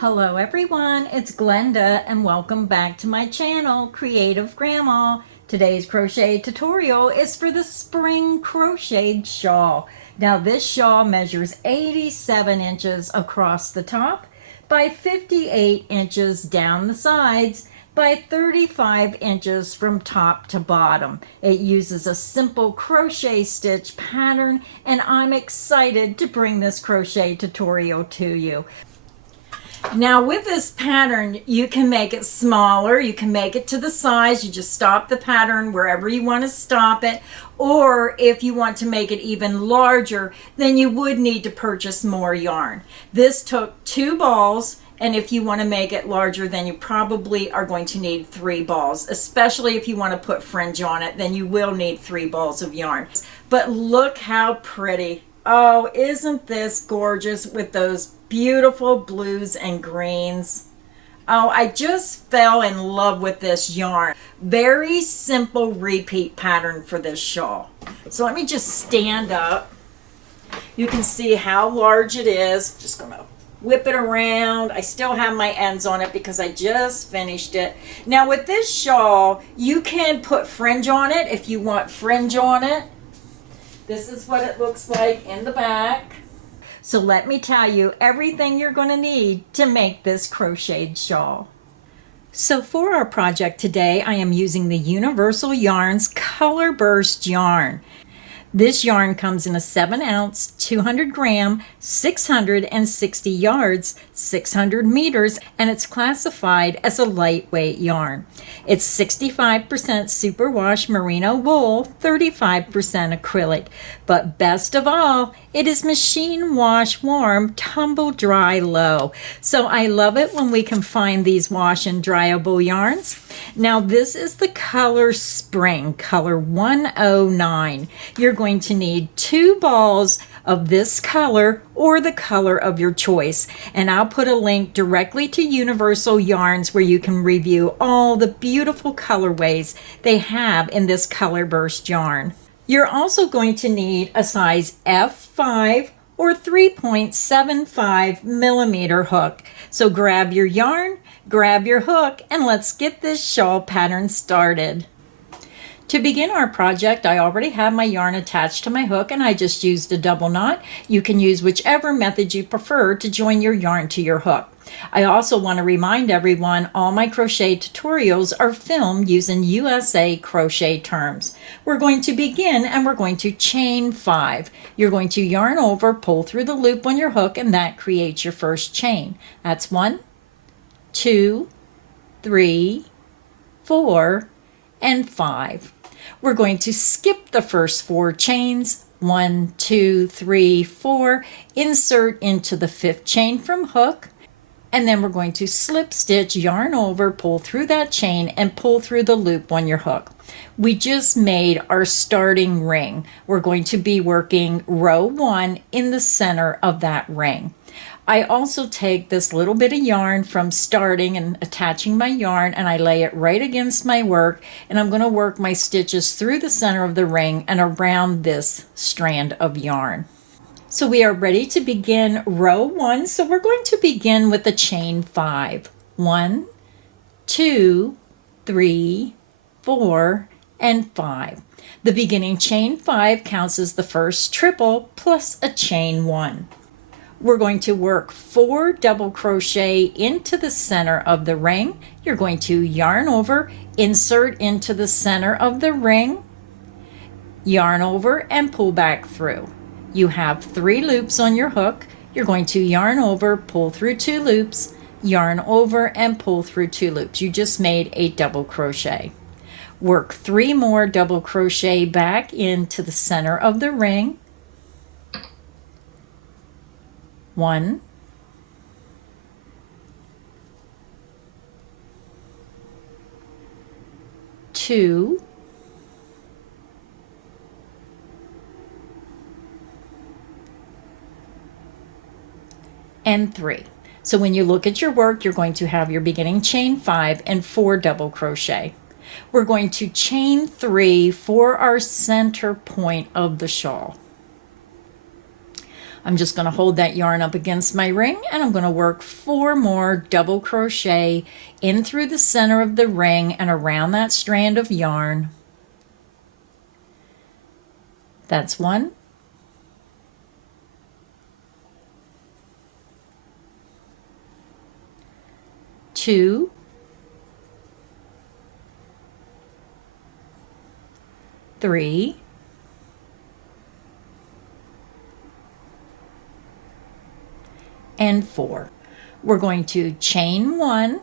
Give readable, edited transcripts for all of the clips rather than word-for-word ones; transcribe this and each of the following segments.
Hello everyone, it's Glenda and welcome back to my channel, Creative Grandma. Today's crochet tutorial is for the spring crocheted shawl. Now this shawl measures 87 inches across the top by 58 inches down the sides by 35 inches from top to bottom. It uses a simple crochet stitch pattern and I'm excited to bring this crochet tutorial to you. Now with this pattern, you can make it smaller, you can make it to the size, you just stop the pattern wherever you want to stop it, or if you want to make it even larger, then you would need to purchase more yarn. This took 2 balls, and if you want to make it larger, then you probably are going to need 3 balls, especially if you want to put fringe on it, then you will need 3 balls of yarn. But look how pretty. Oh, isn't this gorgeous with those beautiful blues and greens? Oh, I just fell in love with this yarn. Very simple repeat pattern for this shawl. So let me just stand up. You can see how large it is. Just gonna whip it around. I still have my ends on it because I just finished it. Now with this shawl, you can put fringe on it if you want fringe on it. This is what it looks like in the back. So let me tell you everything you're going to need to make this crocheted shawl. So for our project today, I am using the Universal Yarns Colorburst yarn. This yarn comes in a 7-ounce, 200 gram, 660 yards, 600 meters, and it's classified as a lightweight yarn. It's 65% superwash merino wool, 35% acrylic, but best of all, it is machine wash warm, tumble dry low. So I love it when we can find these wash and dryable yarns. Now this is the color Spring, color 109. You're going to need 2 balls of this color or the color of your choice, and I'll put a link directly to Universal Yarns where you can review all the beautiful colorways they have in this Colorburst yarn. You're also going to need a size F5 or 3.75 millimeter hook. So grab your yarn, grab your hook, and let's get this shawl pattern started. To begin our project, I already have my yarn attached to my hook and I just used a double knot. You can use whichever method you prefer to join your yarn to your hook. I also want to remind everyone all my crochet tutorials are filmed using USA crochet terms. We're going to begin and we're going to chain 5. You're going to yarn over, pull through the loop on your hook, and that creates your first chain. That's 1, 2, 3, 4, and 5. We're going to skip the first 4 chains, 1, 2, 3, 4, insert into the 5th chain from hook, and then we're going to slip stitch, yarn over, pull through that chain, and pull through the loop on your hook. We just made our starting ring. We're going to be working row 1 in the center of that ring. I also take this little bit of yarn from starting and attaching my yarn, and I lay it right against my work, and I'm going to work my stitches through the center of the ring and around this strand of yarn. So we are ready to begin row 1. So we're going to begin with the chain 5. 1, 2, 3, 4, and 5. The beginning chain 5 counts as the first triple plus a chain 1. We're going to work 4 double crochet into the center of the ring. You're going to yarn over, insert into the center of the ring, yarn over, and pull back through. You have 3 loops on your hook. You're going to yarn over, pull through 2 loops, yarn over, and pull through 2 loops. You just made a double crochet. Work 3 more double crochet back into the center of the ring. 1, 2, and 3. So when you look at your work, you're going to have your beginning chain 5 and 4 double crochet. We're going to chain 3 for our center point of the shawl. I'm just going to hold that yarn up against my ring, and I'm going to work 4 more double crochet in through the center of the ring and around that strand of yarn. That's 1, 2, 3, and 4. We're going to chain 1.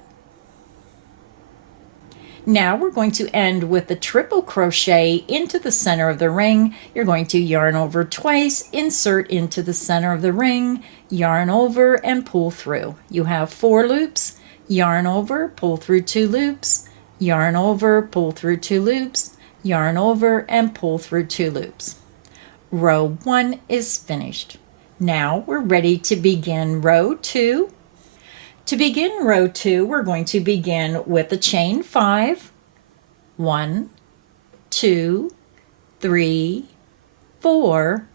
Now we're going to end with a triple crochet into the center of the ring. You're going to yarn over twice, insert into the center of the ring, yarn over, and pull through. You have 4 loops, yarn over, pull through 2 loops, yarn over, pull through 2 loops, yarn over, and pull through 2 loops. Row 1 is finished. Now we're ready to begin row 2. To begin row 2, we're going to begin with a chain 5. 1, 2, 3, 4,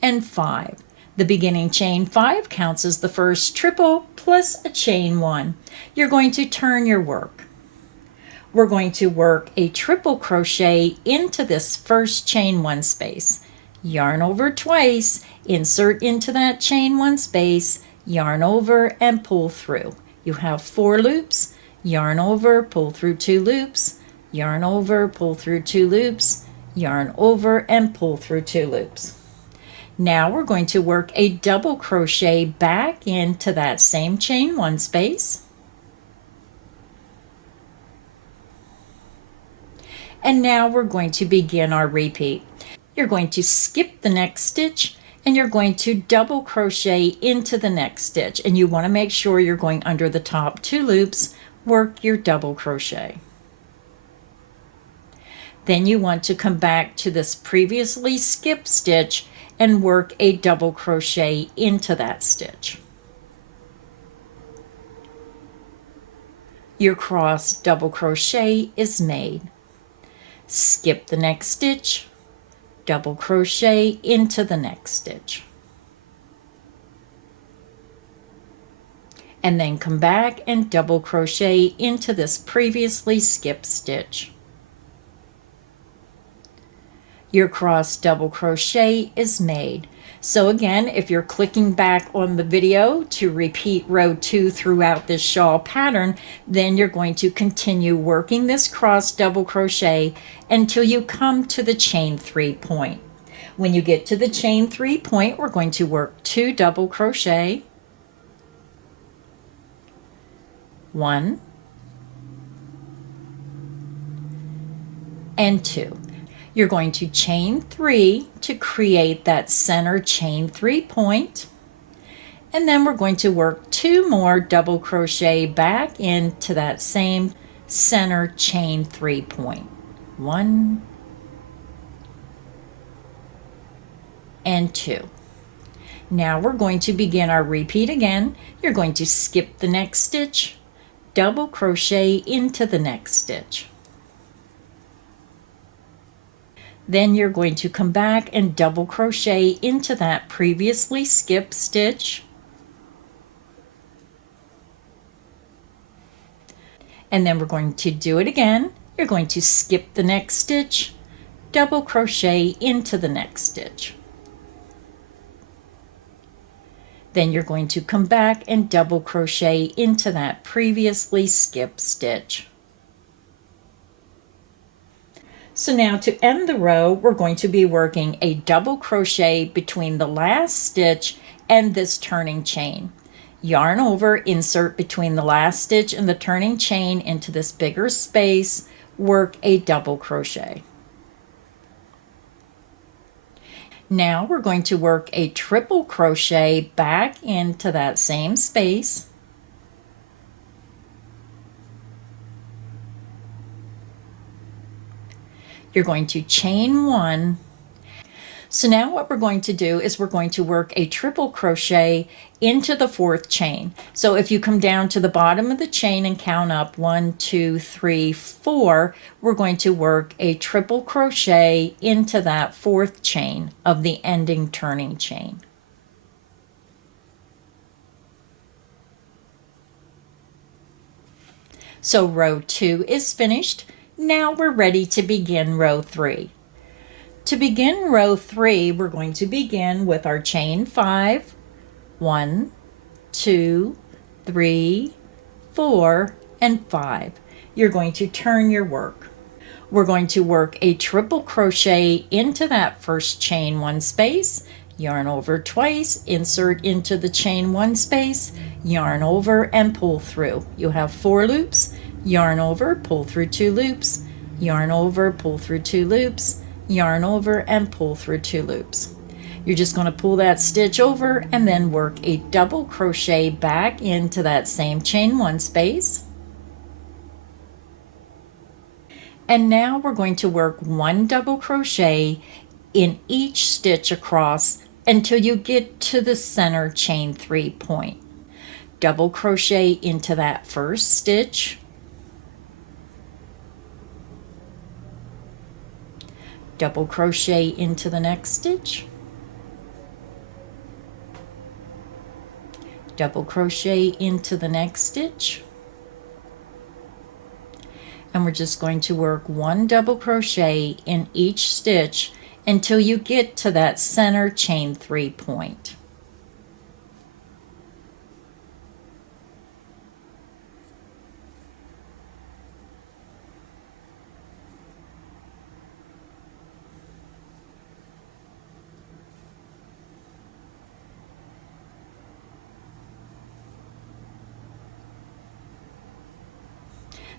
and 5. The beginning chain 5 counts as the first triple plus a chain 1. You're going to turn your work. We're going to work a triple crochet into this first chain 1 space. Yarn over twice, insert into that chain 1 space, yarn over, and pull through. You have 4 loops, yarn over, pull through 2 loops, yarn over, pull through 2 loops, yarn over, and pull through 2 loops. Now we're going to work a double crochet back into that same chain 1 space. And now we're going to begin our repeat. You're going to skip the next stitch and you're going to double crochet into the next stitch, and you want to make sure you're going under the top 2 loops. Work your double crochet. Then you want to come back to this previously skipped stitch and work a double crochet into that stitch. Your cross double crochet is made. Skip the next stitch, double crochet into the next stitch, and then come back and double crochet into this previously skipped stitch. Your cross double crochet is made. So again, if you're clicking back on the video to repeat row 2 throughout this shawl pattern, then you're going to continue working this cross double crochet until you come to the chain 3 point. When you get to the chain 3 point, we're going to work 2 double crochet, 1 and 2. You're going to chain 3 to create that center chain 3 point, and then we're going to work 2 more double crochet back into that same center chain 3 point. 1 and 2. Now we're going to begin our repeat again. You're going to skip the next stitch, double crochet into the next stitch. Then you're going to come back and double crochet into that previously skipped stitch. And then we're going to do it again. You're going to skip the next stitch, double crochet into the next stitch. Then you're going to come back and double crochet into that previously skipped stitch. So now to end the row, we're going to be working a double crochet between the last stitch and this turning chain. Yarn over, insert between the last stitch and the turning chain into this bigger space, work a double crochet. Now we're going to work a triple crochet back into that same space. You're going to chain 1. So now what we're going to do is we're going to work a triple crochet into the 4th chain. So if you come down to the bottom of the chain and count up 1, 2, 3, 4, we're going to work a triple crochet into that 4th chain of the ending turning chain. So row 2 is finished. Now we're ready to begin row 3. To begin row 3, we're going to begin with our chain 5, 1, 2, 3, 4, and 5. You're going to turn your work. We're going to work a triple crochet into that first chain 1 space, yarn over twice, insert into the chain 1 space, yarn over and pull through. You have 4 loops, yarn over, pull through 2 loops, yarn over, pull through 2 loops, yarn over and pull through 2 loops. You're just going to pull that stitch over and then work a double crochet back into that same chain 1 space. And now we're going to work 1 double crochet in each stitch across until you get to the center chain 3 point. Double crochet into that first stitch, double crochet into the next stitch, double crochet into the next stitch, and we're just going to work 1 double crochet in each stitch until you get to that center chain 3 point.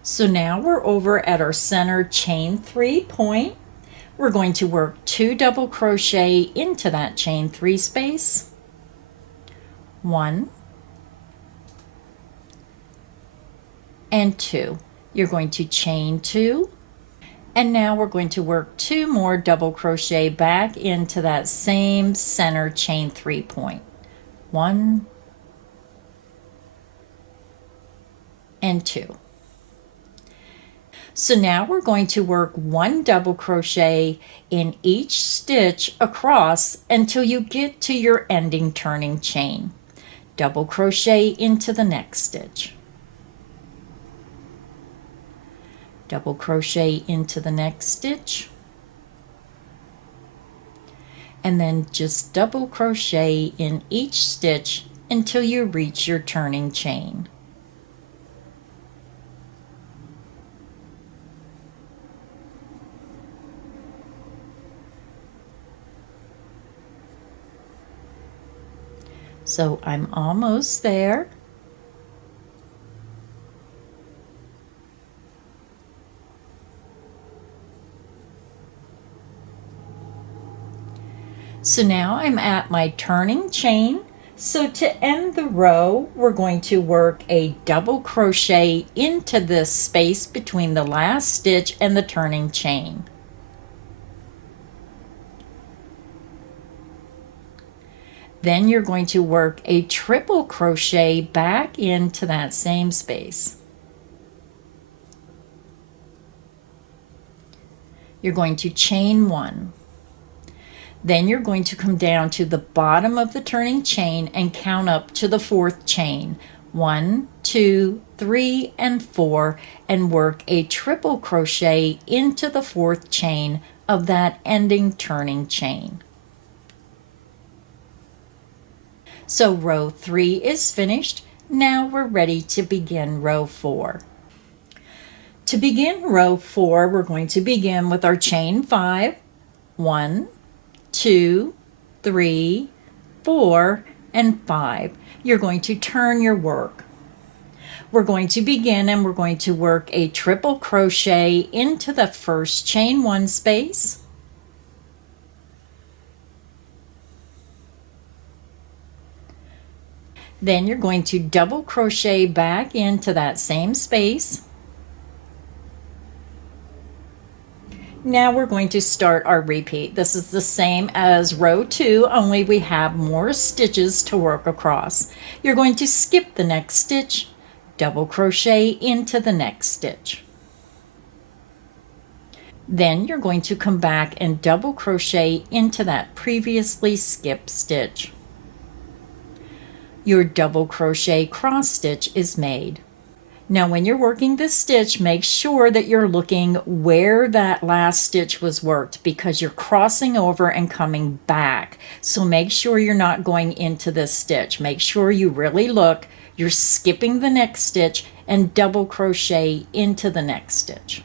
So now we're over at our center chain 3 point. We're going to work 2 double crochet into that chain 3 space, 1 and 2. You're going to chain 2, and now we're going to work 2 more double crochet back into that same center chain 3 point, 1 and 2. So now we're going to work 1 double crochet in each stitch across until you get to your ending turning chain. Double crochet into the next stitch. Double crochet into the next stitch. And then just double crochet in each stitch until you reach your turning chain. So I'm almost there. So now I'm at my turning chain. So to end the row, we're going to work a double crochet into this space between the last stitch and the turning chain. Then you're going to work a triple crochet back into that same space. You're going to chain 1. Then you're going to come down to the bottom of the turning chain and count up to the 4th chain. 1, 2, 3, and 4, and work a triple crochet into the 4th chain of that ending turning chain. So row 3 is finished. Now we're ready to begin row 4. To begin row 4, we're going to begin with our chain 5, 1, 2, 3, 4, and 5. You're going to turn your work. We're going to begin and we're going to work a triple crochet into the first chain 1 space. Then you're going to double crochet back into that same space. Now we're going to start our repeat. This is the same as row 2, only we have more stitches to work across. You're going to skip the next stitch, double crochet into the next stitch. Then you're going to come back and double crochet into that previously skipped stitch. Your double crochet cross stitch is made. Now when you're working this stitch, make sure that you're looking where that last stitch was worked, because you're crossing over and coming back. So make sure you're not going into this stitch. Make sure you really look. You're skipping the next stitch and double crochet into the next stitch.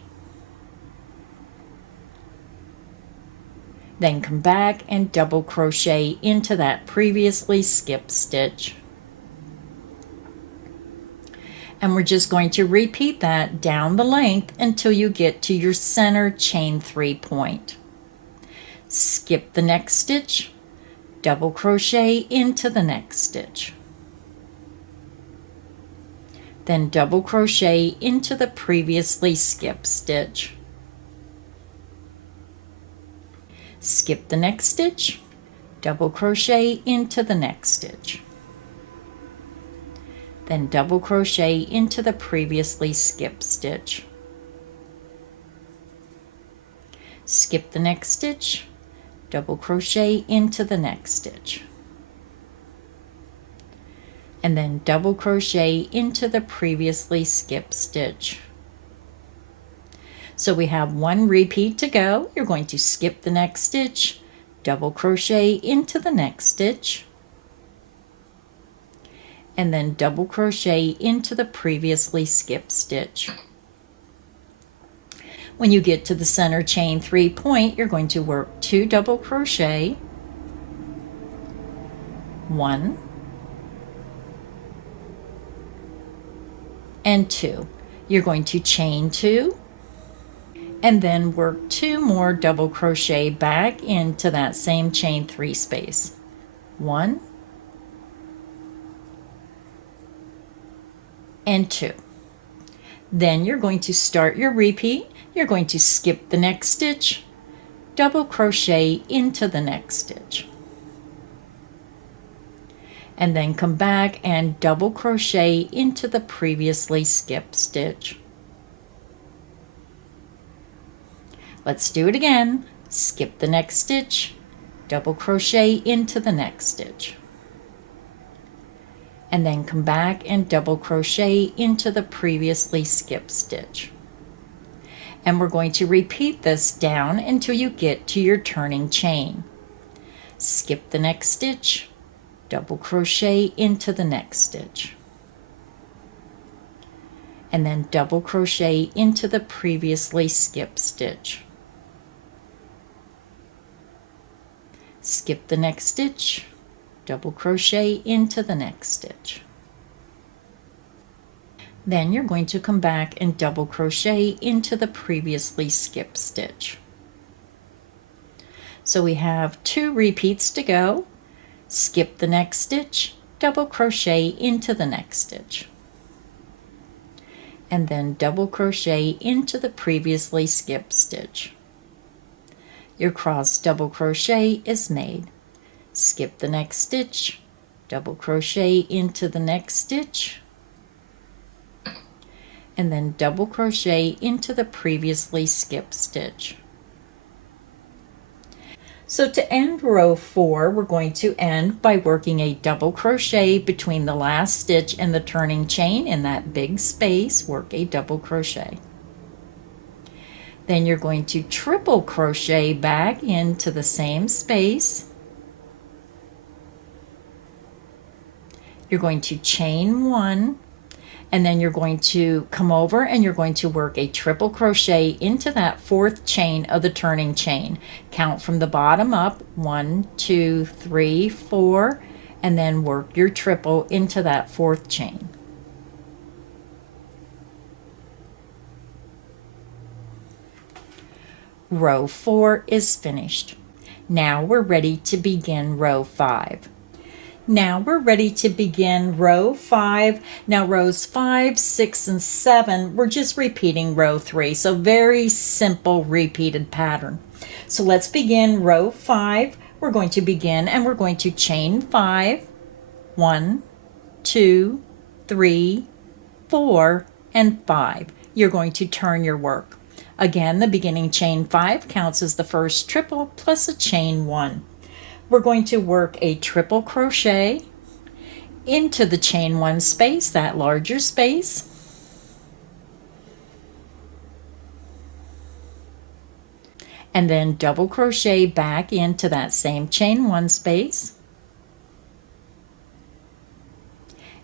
Then come back and double crochet into that previously skipped stitch. And we're just going to repeat that down the length until you get to your center chain 3 point. Skip the next stitch, double crochet into the next stitch. Then double crochet into the previously skipped stitch. Skip the next stitch, double crochet into the next stitch. Then double crochet into the previously skipped stitch. Skip the next stitch, double crochet into the next stitch. And then double crochet into the previously skipped stitch. So we have one repeat to go. You're going to skip the next stitch, double crochet into the next stitch, and then double crochet into the previously skipped stitch. When you get to the center chain 3 point, you're going to work 2 double crochet, 1 and 2. You're going to chain 2 and then work 2 more double crochet back into that same chain 3 space. 1 and 2. Then you're going to start your repeat. You're going to skip the next stitch, double crochet into the next stitch, and then come back and double crochet into the previously skipped stitch. Let's do it again. Skip the next stitch, double crochet into the next stitch, and then come back and double crochet into the previously skipped stitch. And we're going to repeat this down until you get to your turning chain. Skip the next stitch, double crochet into the next stitch, and then double crochet into the previously skipped stitch. Skip the next stitch, double crochet into the next stitch. Then you're going to come back and double crochet into the previously skipped stitch. So we have 2 repeats to go. Skip the next stitch, double crochet into the next stitch, and then double crochet into the previously skipped stitch. Your cross double crochet is made. Skip the next stitch, double crochet into the next stitch, and then double crochet into the previously skipped stitch. So to end row 4, we're going to end by working a double crochet between the last stitch and the turning chain in that big space. Work a double crochet. Then you're going to triple crochet back into the same space. You're going to chain 1, and then you're going to come over and you're going to work a triple crochet into that 4th chain of the turning chain. Count from the bottom up, 1, 2, 3, 4, and then work your triple into that 4th chain. Row 4 is finished. Now we're ready to begin row 5. Now we're ready to begin row 5. Now rows 5, 6, and 7, we're just repeating row 3. So very simple repeated pattern. So let's begin row 5. We're going to begin and we're going to chain 5. 1, 2, 3, 4, and 5. You're going to turn your work. Again, the beginning chain 5 counts as the first triple plus a chain 1. We're going to work a triple crochet into the chain 1 space, that larger space, and then double crochet back into that same chain 1 space.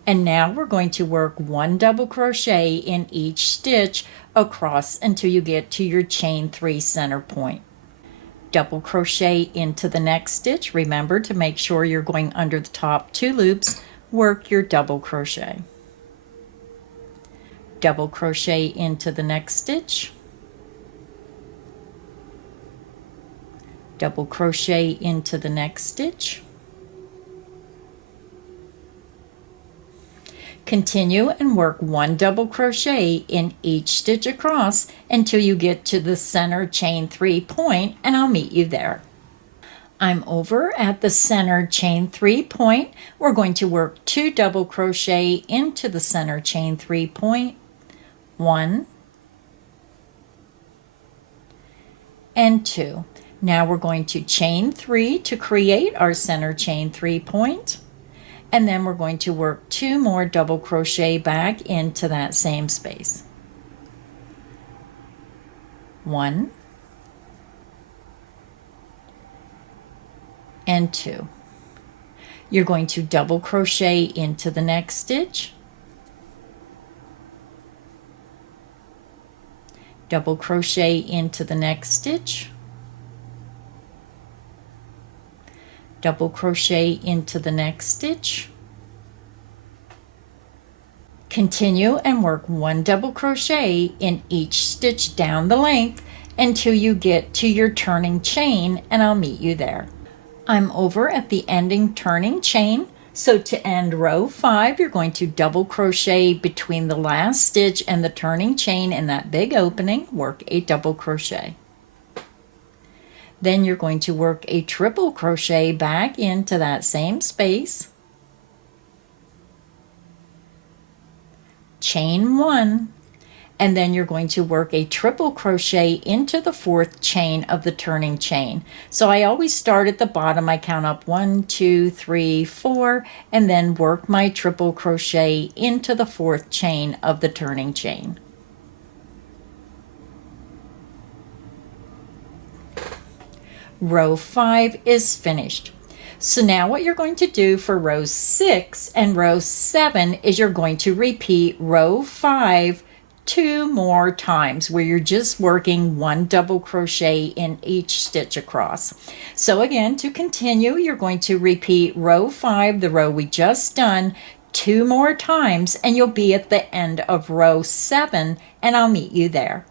And now we're going to work 1 double crochet in each stitch across until you get to your chain 3 center point. Double crochet into the next stitch. Remember to make sure you're going under the top 2 loops. Work your double crochet. Double crochet into the next stitch. Double crochet into the next stitch. Continue and work 1 double crochet in each stitch across until you get to the center chain 3 point, and I'll meet you there. I'm over at the center chain 3 point. We're going to work 2 double crochet into the center chain 3 point, 1 and 2. Now we're going to chain 3 to create our center chain 3 point. And then we're going to work 2 more double crochet back into that same space. 1 and 2. You're going to double crochet into the next stitch. Double crochet into the next stitch. Double crochet into the next stitch. Continue and work 1 double crochet in each stitch down the length until you get to your turning chain, and I'll meet you there. I'm over at the ending turning chain. So to end row 5, you're going to double crochet between the last stitch and the turning chain in that big opening. Work a double crochet. Then you're going to work a triple crochet back into that same space. Chain 1, and then you're going to work a triple crochet into the 4th chain of the turning chain. So I always start at the bottom. I count up 1, 2, 3, 4, and then work my triple crochet into the 4th chain of the turning chain. Row 5 is finished. So now what you're going to do for row 6 and row 7 is you're going to repeat row 5 2 more times, where you're just working 1 double crochet in each stitch across. So again, to continue, you're going to repeat row 5, the row we just done, 2 more times, and you'll be at the end of row 7, and I'll meet you there.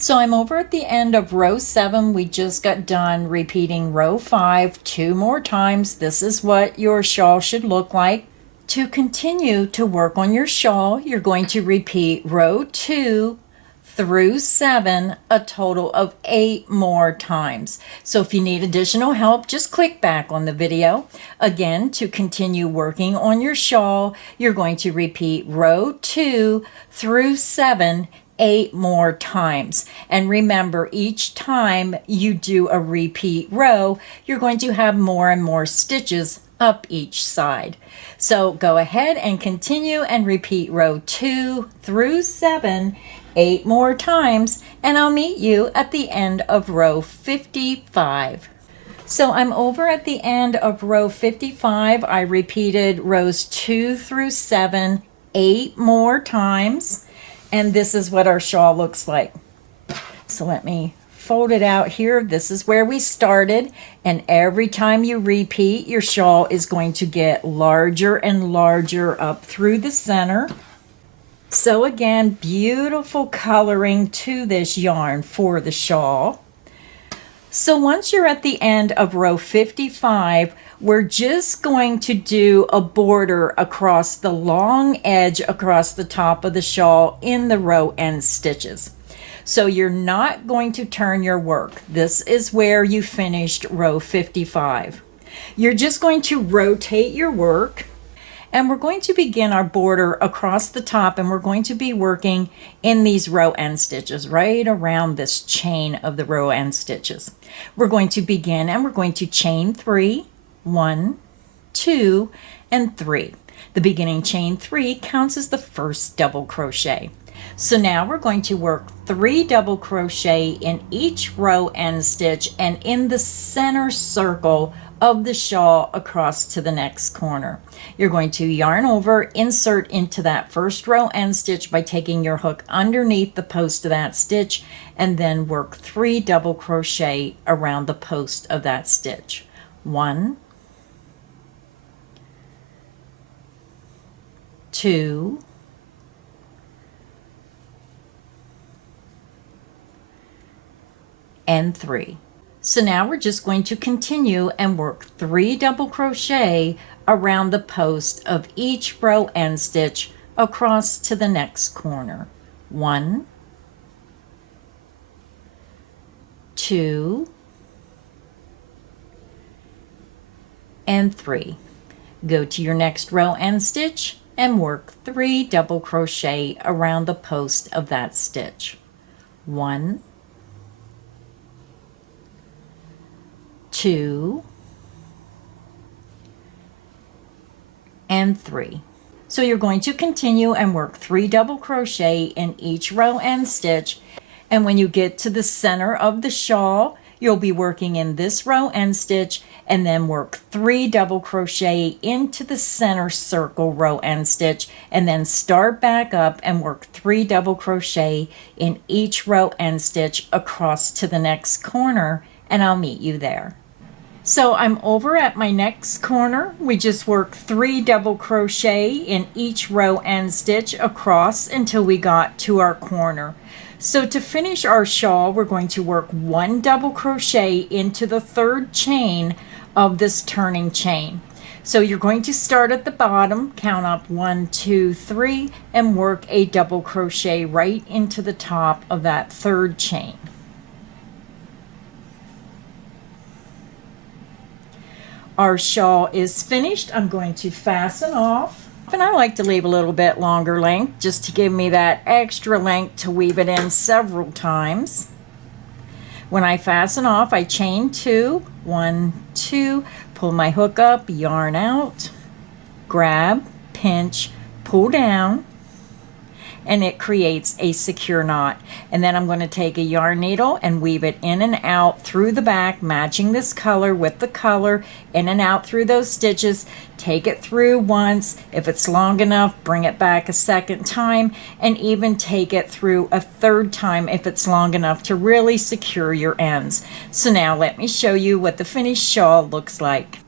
So I'm over at the end of row 7. We just got done repeating row 5 2 more times. This is what your shawl should look like. To continue to work on your shawl, you're going to repeat row 2 through 7 a total of 8 more times. So if you need additional help, just click back on the video. Again, to continue working on your shawl, you're going to repeat row 2 through 7 8 more times. And remember, each time you do a repeat row, you're going to have more and more stitches up each side. So go ahead and continue and repeat row 2 through 7 8 more times, and I'll meet you at the end of row 55. So I'm over at the end of row 55. I repeated rows 2 through 7 8 more times. And this is what our shawl looks like. So let me fold it out here. This is where we started. And every time you repeat, your shawl is going to get larger and larger up through the center. So again, beautiful coloring to this yarn for the shawl. So once you're at the end of row 55, we're just going to do a border across the long edge across the top of the shawl in the row end stitches. So you're not going to turn your work. This is where you finished row 55. You're just going to rotate your work, and we're going to begin our border across the top, and we're going to be working in these row end stitches right around this chain of the row end stitches. We're going to begin, and we're going to chain 3, 1, 2, and 3. The beginning chain 3 counts as the first double crochet. So now we're going to work 3 double crochet in each row end stitch and in the center circle of the shawl across to the next corner. You're going to yarn over, insert into that first row end stitch by taking your hook underneath the post of that stitch, and then work 3 double crochet around the post of that stitch. 1, 2, and 3. So now we're just going to continue and work 3 double crochet around the post of each row end stitch across to the next corner. 1, 2, and 3. Go to your next row end stitch and work 3 double crochet around the post of that stitch. 1, 2, and 3. So you're going to continue and work 3 double crochet in each row end stitch, and when you get to the center of the shawl, you'll be working in this row end stitch and then work 3 double crochet into the center circle row end stitch, and then start back up and work 3 double crochet in each row end stitch across to the next corner, and I'll meet you there. So I'm over at my next corner. We just worked 3 double crochet in each row end stitch across until we got to our corner. So to finish our shawl, we're going to work 1 double crochet into the 3rd chain of this turning chain. So you're going to start at the bottom, count up 1, 2, 3, and work a double crochet right into the top of that 3rd chain. Our shawl is finished. I'm going to fasten off, and I like to leave a little bit longer length just to give me that extra length to weave it in several times. When I fasten off, I chain 2, 1, 2, pull my hook up, yarn out, grab, pinch, pull down, and it creates a secure knot. And then I'm going to take a yarn needle and weave it in and out through the back, matching this color with the color, in and out through those stitches. Take it through once. If it's long enough, bring it back a second time, and even take it through a 3rd time if it's long enough to really secure your ends. So now let me show you what the finished shawl looks like.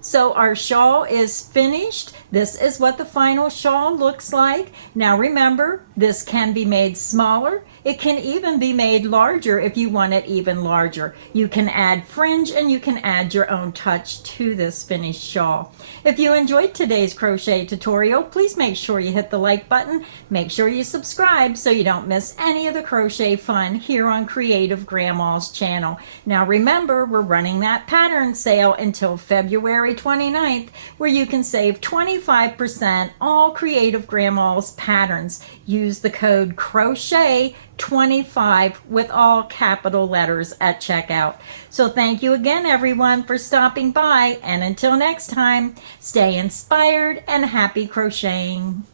So our shawl is finished. This is what the final shawl looks like. Now remember, this can be made smaller. It can even be made larger if you want it even larger. You can add fringe and you can add your own touch to this finished shawl. If you enjoyed today's crochet tutorial, please make sure you hit the like button. Make sure you subscribe so you don't miss any of the crochet fun here on Creative Grandma's channel. Now remember, we're running that pattern sale until February 29th, where you can save 25% all Creative Grandma's patterns. Use the code CROCHET25 with all capital letters at checkout. So thank you again, everyone, for stopping by, and until next time, stay inspired and happy crocheting.